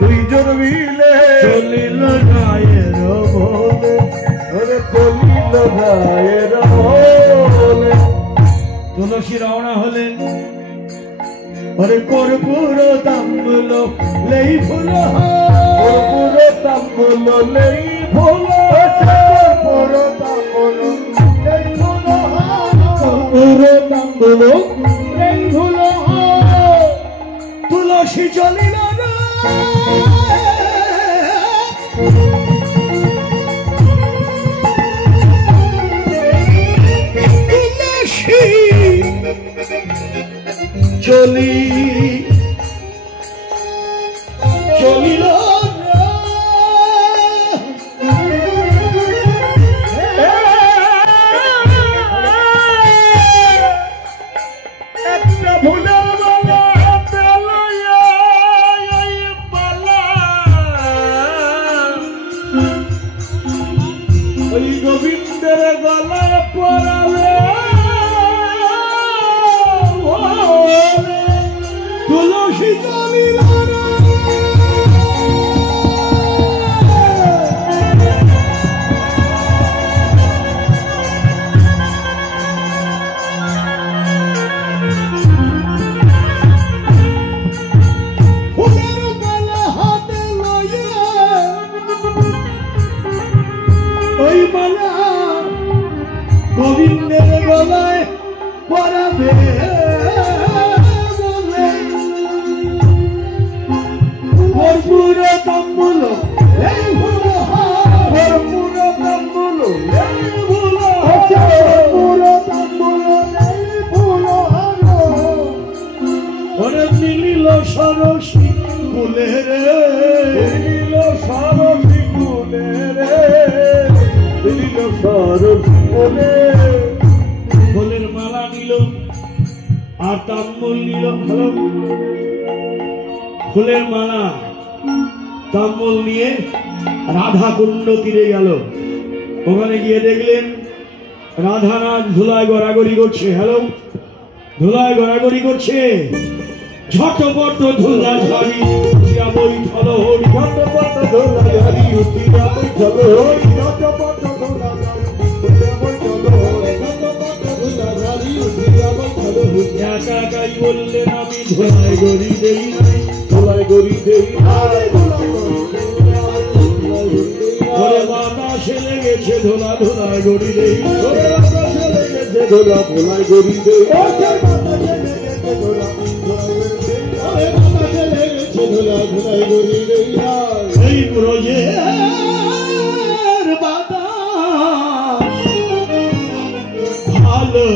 দুইজন মিলে চলিল গায়ের বলে, ওরে চলিল গায়ের বলে। তুলসী রওনা হলেন, ওরে কর্পূর তাম্বুল লেই ফুল, কর্পূর তাম্বুল লেই ফুল, কর্পূর তাম্বুল লেই ফুল, কর্পূর তাম্বুল লেই ফুল। তুলসী চলিল না চলি চলিল একটা ভুলের মালা হাতে লইয়া পালা, ওই গোবিন্দের গলায় পরালে তুলসী চলিল না। ফুলের মালা হাতে লইয়া ওই মালা গোবিন্দের গলায় পরাবে কর্পূর তাম্বুল লেই ফুল, কর্পূর তাম্বুল লেই ফুল, কর্পূর তাম্বুল লেই ফুল। ওরে মিলিল সরসী কুলে রে, মিলিল সরসী কুলে রে, মিলিল সরসী কুলে। ফুলের মালা নিল আর তাম্বুল নিল, ভালো ফুলের মালা তাম্বুল নিয়ে রাধা কুণ্ড তীরে গেল। ওখানে গিয়ে দেখলেন রাধানাথ ধুলায় গড়াগড়ি করছে। হ্যালো, ধুলায় গড়াগড়ি করছে। ঝটপট ধুলা ঝাড়ি উঠিয়া বৈঠল হরি, ঝটপট ধুলা ঝাড়ি উঠিয়া বৈঠল হরি, ঝটপট ধুলা ঝাড়ি উঠিয়া বৈঠল হরি, ঝটপট ধুলা ঝাড়ি উঠিয়া বৈঠল হরি। একা একাই বললেন আমি ধুলায় গড়ি দেই নাই, ধুলায় গড়ি দেই নাই, ওরে বাতাসে লেগেছে ধুলা ধুলায় গড়ি দেই, ওরে বাতাসে লেগেছে ধুলা ধুলায় গড়ি দেই, বাতাসে লেগেছে ধুলা ধুলায় গড়ি দেই। এই ব্রজের বাতাস ভালো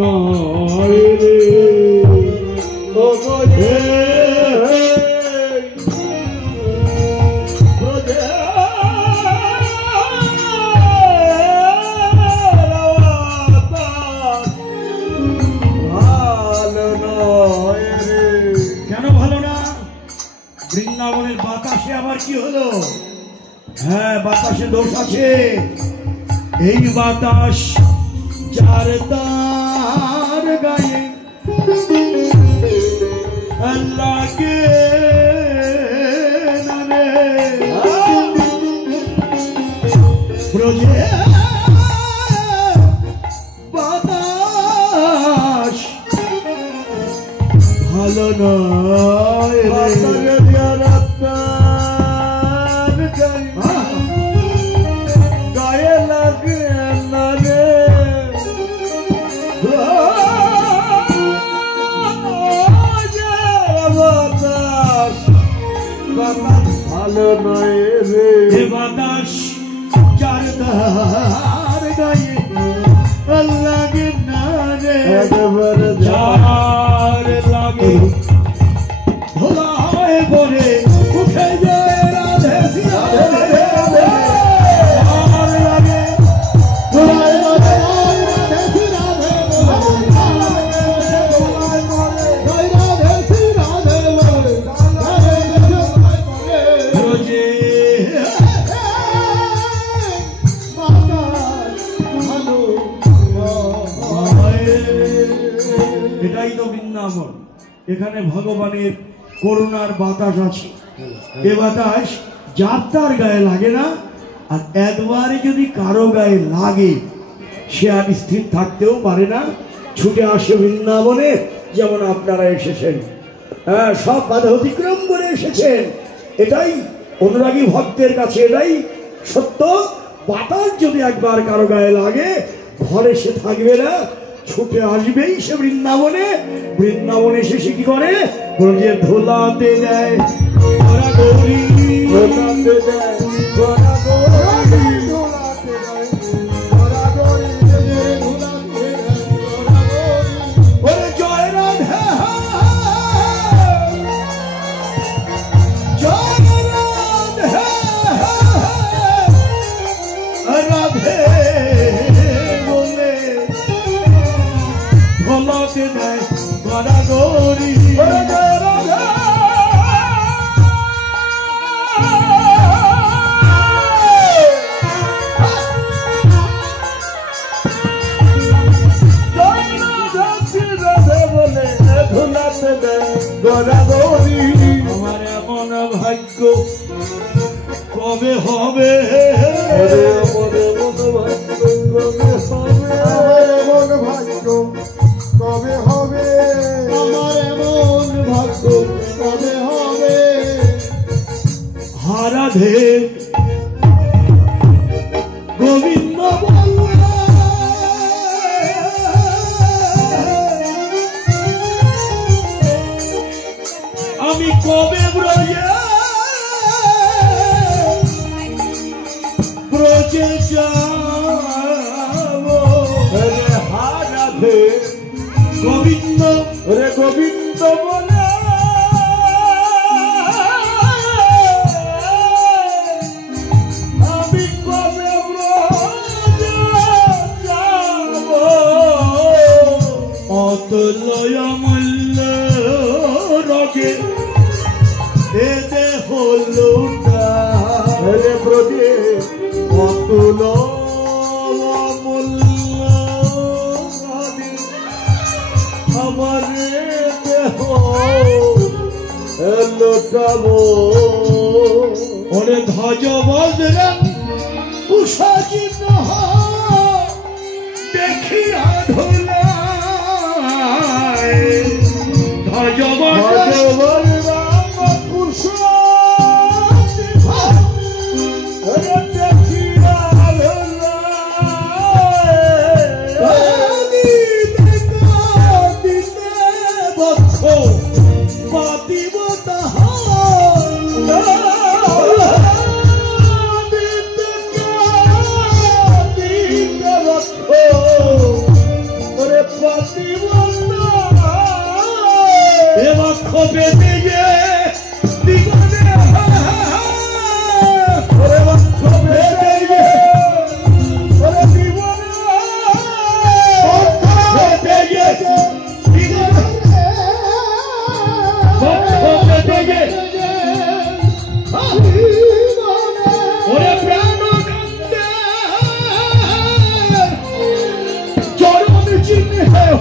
নয় রে, ও গো বৃন্দাবনের বাতাসে আবার কি হলো? হ্যাঁ, বাতাসে দোষ আছে। এই বাতাস যার তার গায়ে লাগে না রে, ব্রজে বাতাস ভালো নয় রে, গায়ে লাগে না রে, বাতাস বাতাস ভালো নয় রে, বাতাস যার তার গায়ে লাগে না রে, যার লাগে ধোলা হয়ে পড়ে উঠে যায় রাধে রাধে, যার লাগে ধোলা রাধে রাধে রাধে, রোজে এটাই তো বৃন্দাবন। এখানে ভগবানের করোনার বাতাস আছে, এ বাতাস যাত্রার গায়ে লাগে না, আর একবারে যদি কারো গায়ে লাগে সে আর স্থির থাকতেও পারে না, ছুটে আসে বৃন্দাবনে। যেমন আপনারা এসেছেন, হ্যাঁ, সব বাধা অতিক্রম করে এসেছেন, এটাই অনুরাগী ভক্তের কাছে এটাই সত্য। বাতাস যদি একবার কারো গায়ে লাগে ঘরে সে থাকবে না, ছুটে আসবেই সে বৃন্দাবনে। বৃন্দাবনে এসে সে কি করে, বলে ধোলাতে দেয় ওরা গৌরী, ধোলাতে দেয় ওরা গৌরী, ধোলাতে দেয় ওরা গৌরী, ধোলাতে দেয় ওরা গৌরী। ওরে জয় রাধা, জয় রাধা, রাধে বলে ধোলাতে দেয় ওরা গৌরী। আমার এমন ভাগ্য কবে হবে, এমন ভাগ্য কবে হবে, আমার এমন ভাগ্য কবে হবে। হারাধে গোবিন্দ আমি কবে ব্রজে ব্রজে যাব, হারাধে গোবিন্দ, ওরে গোবিন্দ বলে আমি কবে ব্রজে যাব, অতুলয় মূল্য রগে এতে হলো ওরে ব্রজে অতুল মূল্য আমার দেহ লোটাবো। ওরে ধ্বজ বজ্রং কুশাচিত দেখিয়া ধুলায়, ধ্বজ বজ্রং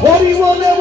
হরি বলে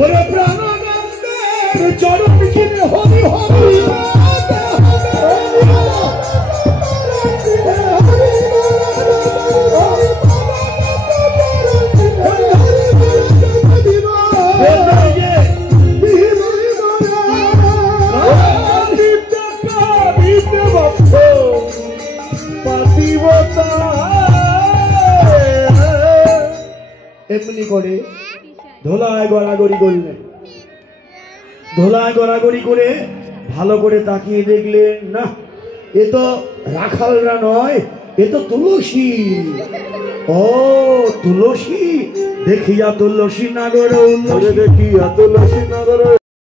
ওরে প্রাণানন্দের চরণ চিনে হরি হরি এমনি করে ধোলায় গড়াগড়ি করলেন। ধোলায় গড়াগড়ি করে ভালো করে তাকিয়ে দেখলেন, না এ তো রাখালরা নয়, এ তো তুলসী। ও তুলসী, দেখিয়া তুলসী নাগর ওরে দেখিয়া তুলসী নগর